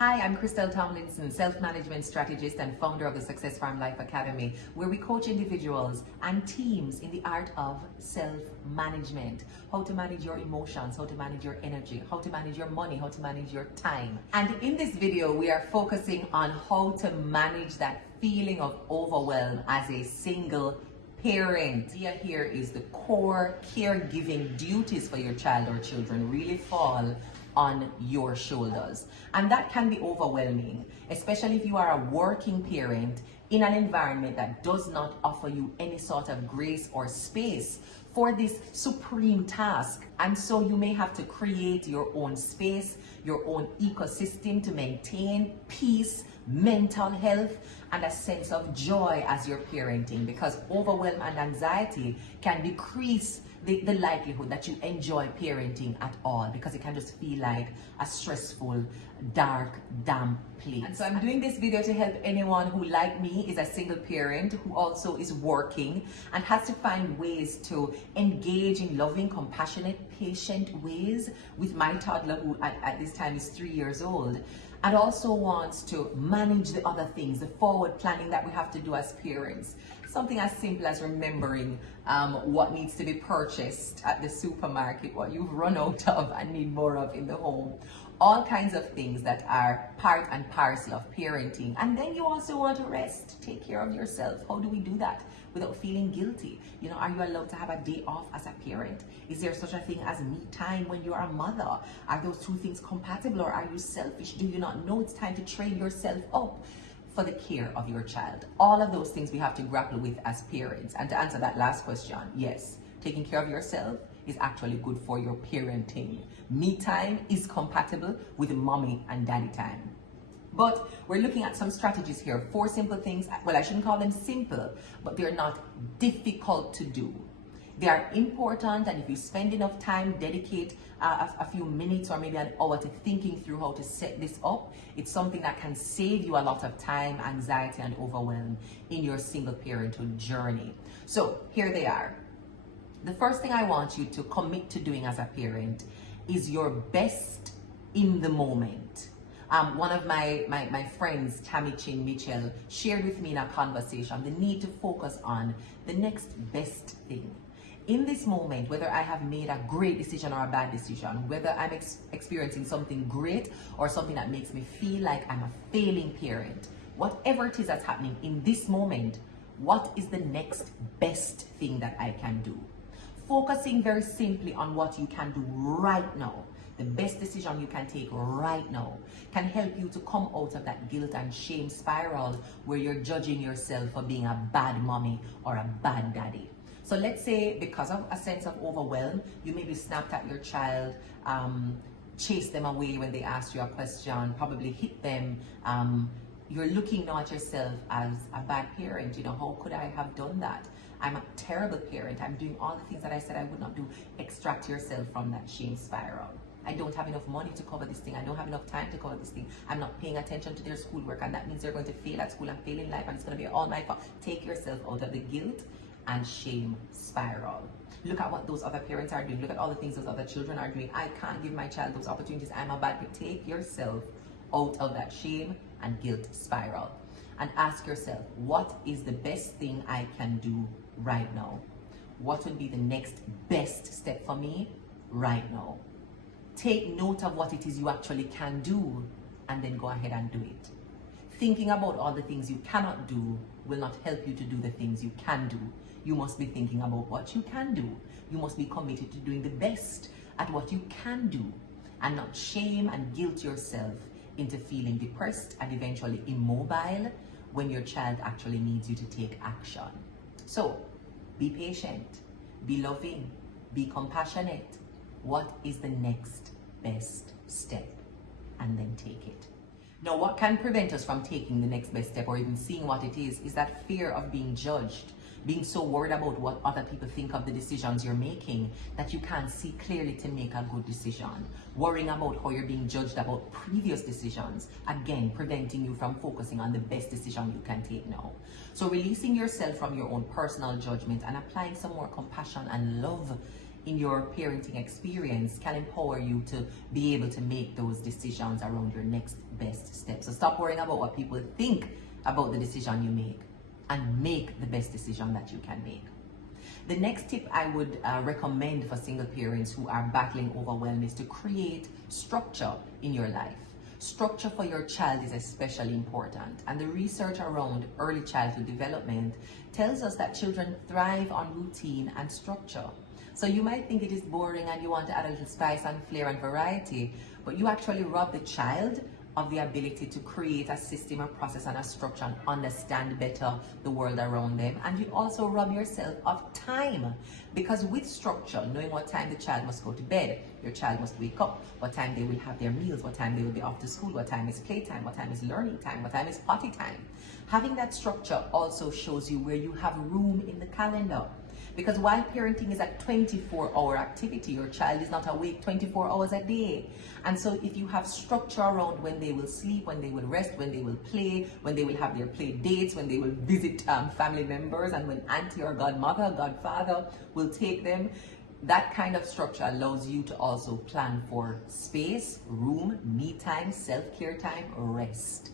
Hi, I'm Krystal Tomlinson, self-management strategist and founder of the Success Farm Life Academy, where we coach individuals and teams in the art of self-management. How to manage your emotions, how to manage your energy, how to manage your money, how to manage your time. And in this video, we are focusing on how to manage that feeling of overwhelm as a single parent. The idea here is the core caregiving duties for your child or children really fall on your shoulders, and that can be overwhelming, especially if you are a working parent in an environment that does not offer you any sort of grace or space for this supreme task. And so you may have to create your own space, your own ecosystem to maintain peace, mental health, and a sense of joy as you're parenting, because overwhelm and anxiety can decrease the likelihood that you enjoy parenting at all, because it can just feel like a stressful, dark, damp place. And so I'm doing this video to help anyone who, like me, is a single parent who also is working and has to find ways to engage in loving, compassionate, patient ways with my toddler, who at this time is 3 years old, and also wants to manage the other things, the forward planning that we have to do as parents. Something as simple as remembering what needs to be purchased at the supermarket, what you've run out of and need more of in the home. All kinds of things that are part and parcel of parenting. And then you also want to rest, take care of yourself. How do we do that without feeling guilty? You know, are you allowed to have a day off as a parent? Is there such a thing as me time when you're a mother? Are those two things compatible, or are you selfish? Do you not know it's time to train yourself up for the care of your child? All of those things we have to grapple with as parents. And to answer that last question, yes, taking care of yourself is actually good for your parenting. Me time is compatible with mommy and daddy time. But we're looking at some strategies here, 4 simple things. Well, I shouldn't call them simple, but they're not difficult to do. They are important, and if you spend enough time, dedicate a few minutes or maybe an hour to thinking through how to set this up, it's something that can save you a lot of time, anxiety, and overwhelm in your single parenthood journey. So here they are. The first thing I want you to commit to doing as a parent is your best in the moment. One of my friends, Tammy Chin Mitchell, shared with me in a conversation the need to focus on the next best thing. In this moment, whether I have made a great decision or a bad decision, whether I'm experiencing something great or something that makes me feel like I'm a failing parent, whatever it is that's happening in this moment, what is the next best thing that I can do? Focusing very simply on what you can do right now, the best decision you can take right now, can help you to come out of that guilt and shame spiral where you're judging yourself for being a bad mommy or a bad daddy. So let's say because of a sense of overwhelm, you maybe snapped at your child, chased them away when they asked you a question, probably hit them. You're looking now at yourself as a bad parent. You know, how could I have done that? I'm a terrible parent. I'm doing all the things that I said I would not do. Extract yourself from that shame spiral. I don't have enough money to cover this thing. I don't have enough time to cover this thing. I'm not paying attention to their schoolwork, and that means they're going to fail at school and fail in life, and it's going to be all my fault. Take yourself out of the guilt and shame spiral. Look at what those other parents are doing. Look at all the things those other children are doing. I can't give my child those opportunities. I'm a bad parent. Take yourself out of that shame and guilt spiral and ask yourself, what is the best thing I can do right now? What would be the next best step for me right now? Take note of what it is you actually can do, and then go ahead and do it. Thinking about all the things you cannot do will not help you to do the things you can do. You must be thinking about what you can do. You must be committed to doing the best at what you can do, and not shame and guilt yourself into feeling depressed and eventually immobile when your child actually needs you to take action. So be patient, be loving, be compassionate. What is the next best step? And then take it. Now, what can prevent us from taking the next best step or even seeing what it is that fear of being judged, being so worried about what other people think of the decisions you're making that you can't see clearly to make a good decision, worrying about how you're being judged about previous decisions, again, preventing you from focusing on the best decision you can take now. So releasing yourself from your own personal judgment and applying some more compassion and love in your parenting experience can empower you to be able to make those decisions around your next best step. So stop worrying about what people think about the decision you make and make the best decision that you can make. The next tip I would recommend for single parents who are battling overwhelm is to create structure in your life. Structure for your child is especially important, and the research around early childhood development tells us that children thrive on routine and structure. So you might think it is boring and you want to add a little spice and flair and variety, but you actually rob the child of the ability to create a system, a process, and a structure and understand better the world around them. And you also rob yourself of time, because with structure, knowing what time the child must go to bed, your child must wake up, what time they will have their meals, what time they will be off to school, what time is playtime, what time is learning time, what time is potty time. Having that structure also shows you where you have room in the calendar. Because while parenting is a 24-hour activity, your child is not awake 24 hours a day. And so if you have structure around when they will sleep, when they will rest, when they will play, when they will have their play dates, when they will visit family members, and when auntie or godmother, godfather will take them, that kind of structure allows you to also plan for space, room, me time, self-care time, rest.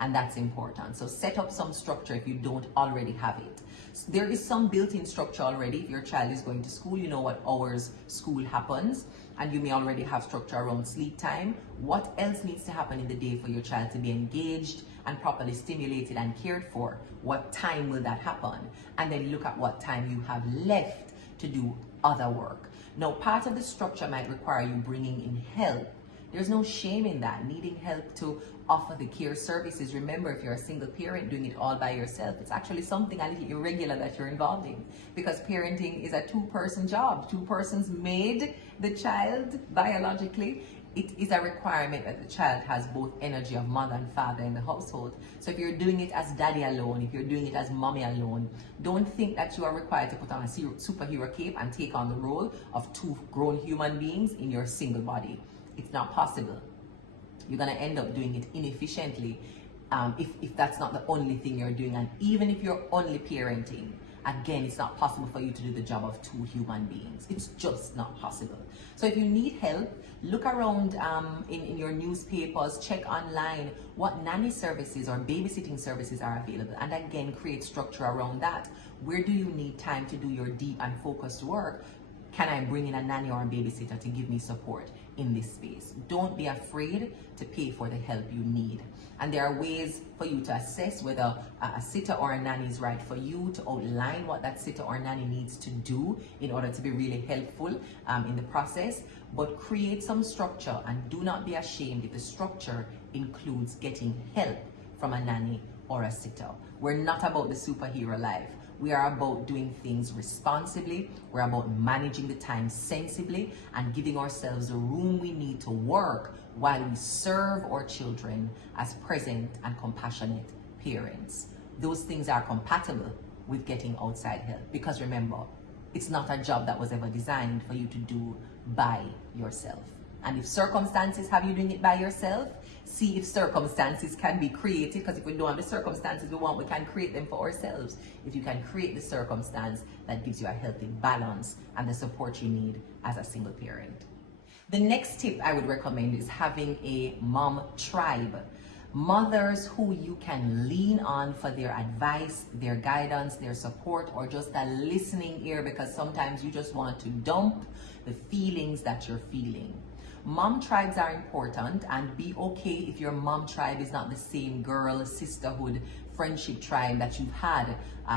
And that's important. So set up some structure if you don't already have it. There is some built-in structure already. If your child is going to school, you know what hours school happens, and you may already have structure around sleep time. What else needs to happen in the day for your child to be engaged and properly stimulated and cared for? What time will that happen? And then look at what time you have left to do other work. Now, part of the structure might require you bringing in help. There's no shame in that, needing help to offer the care services. Remember, if you're a single parent doing it all by yourself, it's actually something a little irregular that you're involved in, because parenting is a two-person job. Two persons made the child biologically. It is a requirement that the child has both energy of mother and father in the household. So if you're doing it as daddy alone, if you're doing it as mommy alone, don't think that you are required to put on a superhero cape and take on the role of two grown human beings in your single body. It's not possible. You're going to end up doing it inefficiently if that's not the only thing you're doing. And even if you're only parenting, again, it's not possible for you to do the job of two human beings. It's just not possible. So if you need help, look around in your newspapers, check online what nanny services or babysitting services are available. And again, create structure around that. Where do you need time to do your deep and focused work? Can I bring in a nanny or a babysitter to give me support in this space? Don't be afraid to pay for the help you need. And there are ways for you to assess whether a sitter or a nanny is right for you, to outline what that sitter or nanny needs to do in order to be really helpful in the process. But create some structure, and do not be ashamed if the structure includes getting help from a nanny or a sitter. We're not about the superhero life. We are about doing things responsibly. We're about managing the time sensibly and giving ourselves the room we need to work while we serve our children as present and compassionate parents. Those things are compatible with getting outside help, because remember, it's not a job that was ever designed for you to do by yourself. And if circumstances have you doing it by yourself, see if circumstances can be created, because if we don't have the circumstances we want, we can create them for ourselves. If you can create the circumstance that gives you a healthy balance and the support you need as a single parent. The next tip I would recommend is having a mom tribe. Mothers who you can lean on for their advice, their guidance, their support, or just a listening ear, because sometimes you just want to dump the feelings that you're feeling. Mom tribes are important, and be okay if your mom tribe is not the same girl, sisterhood, friendship tribe that you've had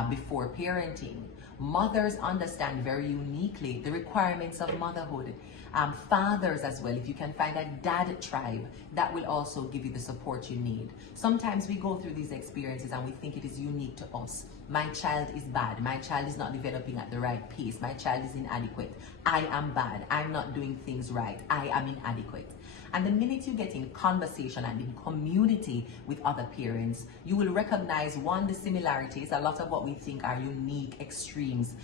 before parenting. Mothers understand very uniquely the requirements of motherhood. Fathers as well, if you can find a dad tribe, that will also give you the support you need. Sometimes we go through these experiences and we think it is unique to us. My child is bad. My child is not developing at the right pace. My child is inadequate. I am bad. I'm not doing things right. I am inadequate. And the minute you get in conversation and in community with other parents, you will recognize, one, the similarities. A lot of what we think are unique extremes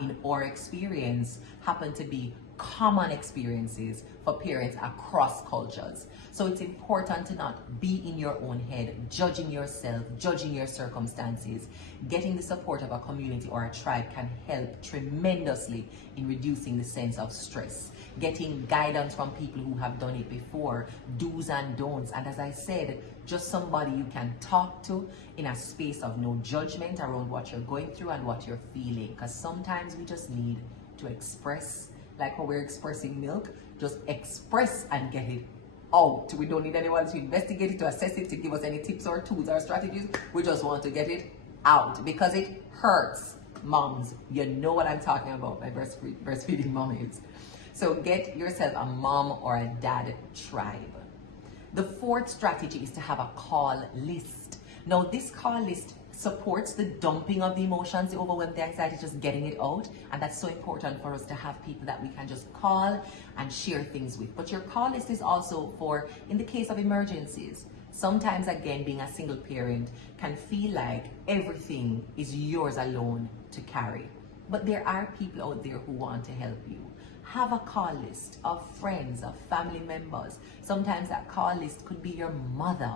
in our experience happen to be common experiences for parents across cultures. So it's important to not be in your own head, judging yourself, judging your circumstances. Getting the support of a community or a tribe can help tremendously in reducing the sense of stress. Getting guidance from people who have done it before, do's and don'ts, and as I said, just somebody you can talk to in a space of no judgment around what you're going through and what you're feeling. Because sometimes we just need to express, like how we're expressing milk, just express and get it out. We don't need anyone to investigate it, to assess it, to give us any tips or tools or strategies. We just want to get it out because it hurts. Moms, you know what I'm talking about, my breastfeeding mommies. So get yourself a mom or a dad tribe. The fourth strategy is to have a call list. Now, this call list supports the dumping of the emotions, the overwhelm, the anxiety, just getting it out. And that's so important for us to have people that we can just call and share things with. But your call list is also for, in the case of emergencies. Sometimes, again, being a single parent can feel like everything is yours alone to carry. But there are people out there who want to help you. Have a call list of friends, of family members. Sometimes that call list could be your mother.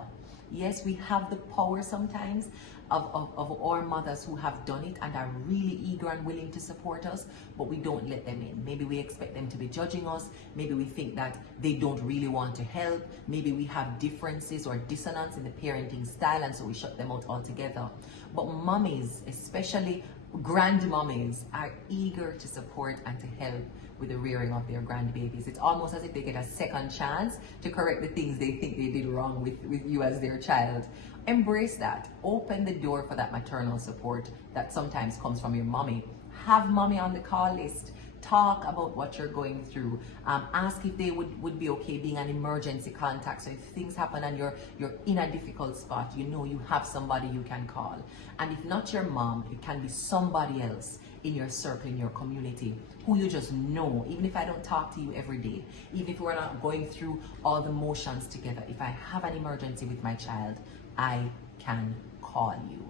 Yes, we have the power sometimes of our mothers who have done it and are really eager and willing to support us, but we don't let them in. Maybe we expect them to be judging us. Maybe we think that they don't really want to help. Maybe we have differences or dissonance in the parenting style, and so we shut them out altogether. But mommies, especially grandmommies, are eager to support and to help with the rearing of their grandbabies. It's almost as if they get a second chance to correct the things they think they did wrong with you as their child. Embrace that. Open the door for that maternal support that sometimes comes from your mommy. Have mommy on the call list. Talk about what you're going through. Ask if they would be okay being an emergency contact. So if things happen and you're in a difficult spot, you know you have somebody you can call. And if not your mom, it can be somebody else in your circle, in your community, who you just know. Even if I don't talk to you every day, even if we're not going through all the motions together, if I have an emergency with my child, I can call you.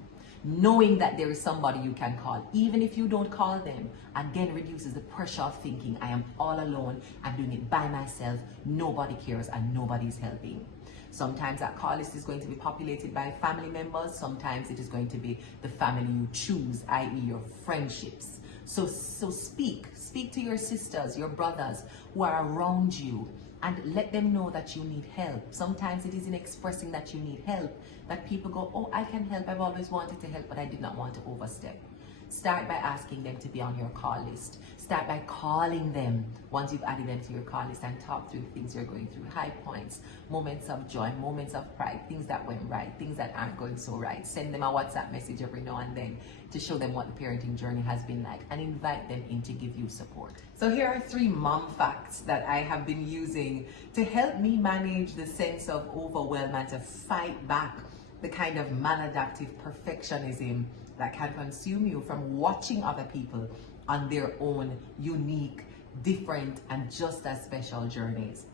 Knowing that there is somebody you can call, even if you don't call them, again reduces the pressure of thinking I am all alone, I'm doing it by myself, nobody cares and nobody's helping. Sometimes that call list is going to be populated by family members. Sometimes it is going to be the family you choose, i.e. your friendships. So speak to your sisters, your brothers who are around you, and let them know that you need help. Sometimes it is in expressing that you need help that people go, oh, I can help. I've always wanted to help, but I did not want to overstep. Start by asking them to be on your call list. Start by calling them once you've added them to your call list and talk through the things you're going through. High points, moments of joy, moments of pride, things that went right, things that aren't going so right. Send them a WhatsApp message every now and then to show them what the parenting journey has been like and invite them in to give you support. So here are 3 mom facts that I have been using to help me manage the sense of overwhelm and to fight back the kind of maladaptive perfectionism that can consume you from watching other people on their own unique, different, and just as special journeys.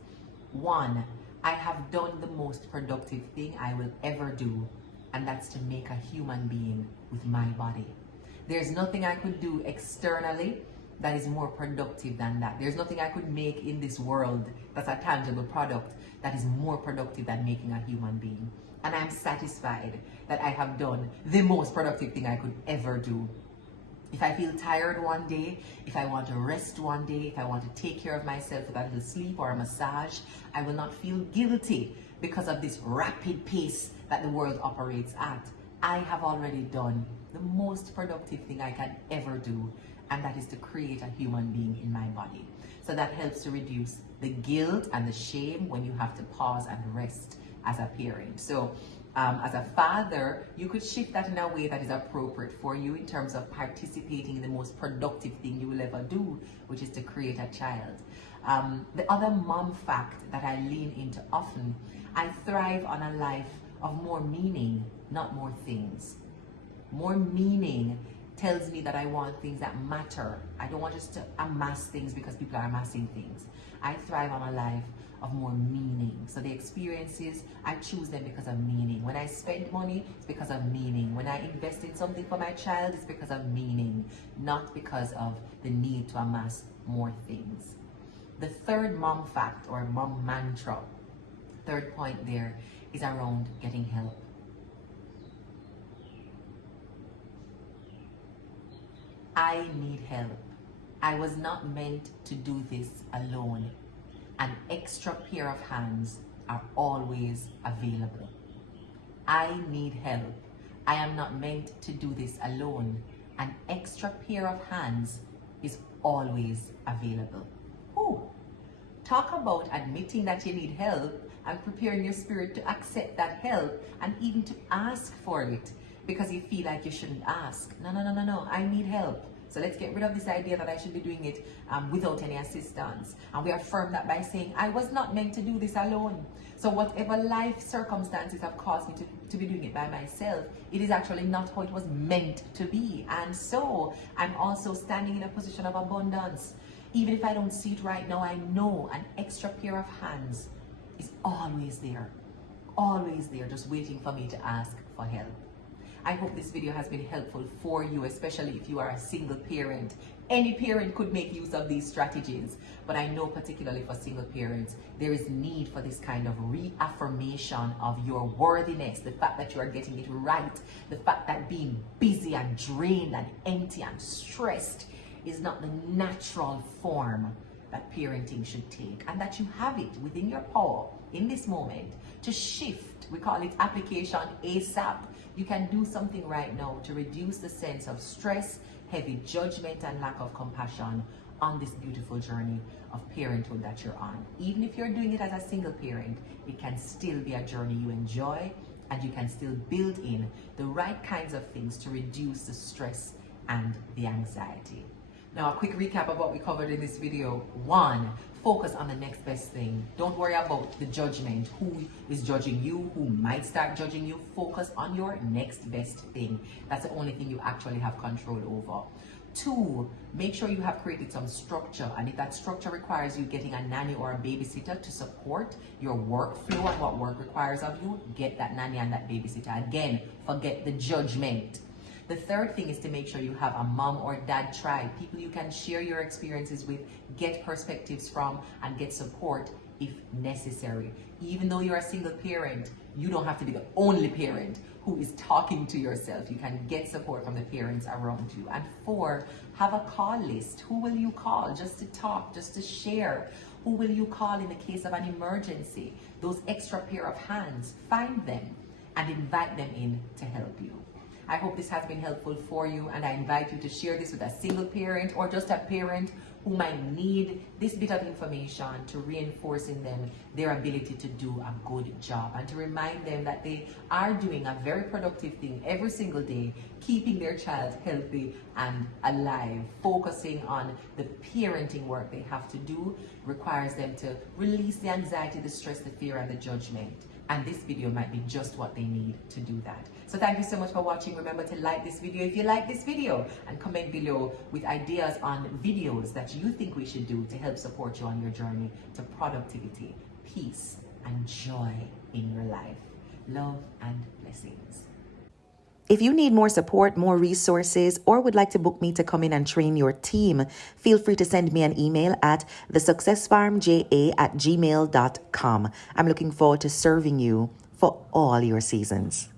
1, I have done the most productive thing I will ever do, and that's to make a human being with my body. There's nothing I could do externally that is more productive than that. There's nothing I could make in this world that's a tangible product that is more productive than making a human being. And I'm satisfied that I have done the most productive thing I could ever do. If I feel tired one day, if I want to rest one day, if I want to take care of myself with a little sleep or a massage, I will not feel guilty because of this rapid pace that the world operates at. I have already done the most productive thing I can ever do, and that is to create a human being in my body. So that helps to reduce the guilt and the shame when you have to pause and rest as a parent. So as a father, you could shift that in a way that is appropriate for you in terms of participating in the most productive thing you will ever do, which is to create a child. The other mom fact that I lean into often, I thrive on a life of more meaning, not more things. More meaning tells me that I want things that matter. I don't want just to amass things because people are amassing things. I thrive on a life of more meaning. So the experiences, I choose them because of meaning. When I spend money, it's because of meaning. When I invest in something for my child, it's because of meaning, not because of the need to amass more things. The third mom fact or mom mantra, third point there, is around getting help. I need help. I was not meant to do this alone. An extra pair of hands are always available. I need help. I am not meant to do this alone. An extra pair of hands is always available. Ooh. Talk about admitting that you need help and preparing your spirit to accept that help and even to ask for it because you feel like you shouldn't ask. No. I need help. So let's get rid of this idea that I should be doing it without any assistance. And we affirm that by saying, I was not meant to do this alone. So whatever life circumstances have caused me to be doing it by myself, it is actually not how it was meant to be. And so I'm also standing in a position of abundance. Even if I don't see it right now, I know an extra pair of hands is always there, just waiting for me to ask for help. I hope this video has been helpful for you, especially if you are a single parent. Any parent could make use of these strategies, but I know particularly for single parents, there is need for this kind of reaffirmation of your worthiness, the fact that you are getting it right, the fact that being busy and drained and empty and stressed is not the natural form that parenting should take, and that you have it within your power in this moment to shift. We call it application ASAP. You can do something right now to reduce the sense of stress, heavy judgment, and lack of compassion on this beautiful journey of parenthood that you're on. Even if you're doing it as a single parent, it can still be a journey you enjoy, and you can still build in the right kinds of things to reduce the stress and the anxiety. Now, a quick recap of what we covered in this video. 1, focus on the next best thing. Don't worry about the judgment, who is judging you, who might start judging you. Focus on your next best thing. That's the only thing you actually have control over. 2, make sure you have created some structure, and if that structure requires you getting a nanny or a babysitter to support your workflow and what work requires of you, get that nanny and that babysitter. Again, forget the judgment. The third thing is to make sure you have a mom or dad tribe, people you can share your experiences with, get perspectives from, and get support if necessary. Even though you're a single parent, you don't have to be the only parent who is talking to yourself. You can get support from the parents around you. And 4, have a call list. Who will you call just to talk, just to share? Who will you call in the case of an emergency? Those extra pair of hands, find them and invite them in to help you. I hope this has been helpful for you, and I invite you to share this with a single parent or just a parent who might need this bit of information to reinforce in them their ability to do a good job, and to remind them that they are doing a very productive thing every single day, keeping their child healthy and alive. Focusing on the parenting work they have to do requires them to release the anxiety, the stress, the fear, and the judgment. And this video might be just what they need to do that. So thank you so much for watching. Remember to like this video if you like this video, and comment below with ideas on videos that you think we should do to help support you on your journey to productivity, peace, and joy in your life. Love and blessings. If you need more support, more resources, or would like to book me to come in and train your team, feel free to send me an email at thesuccessfarmja@gmail.com. I'm looking forward to serving you for all your seasons.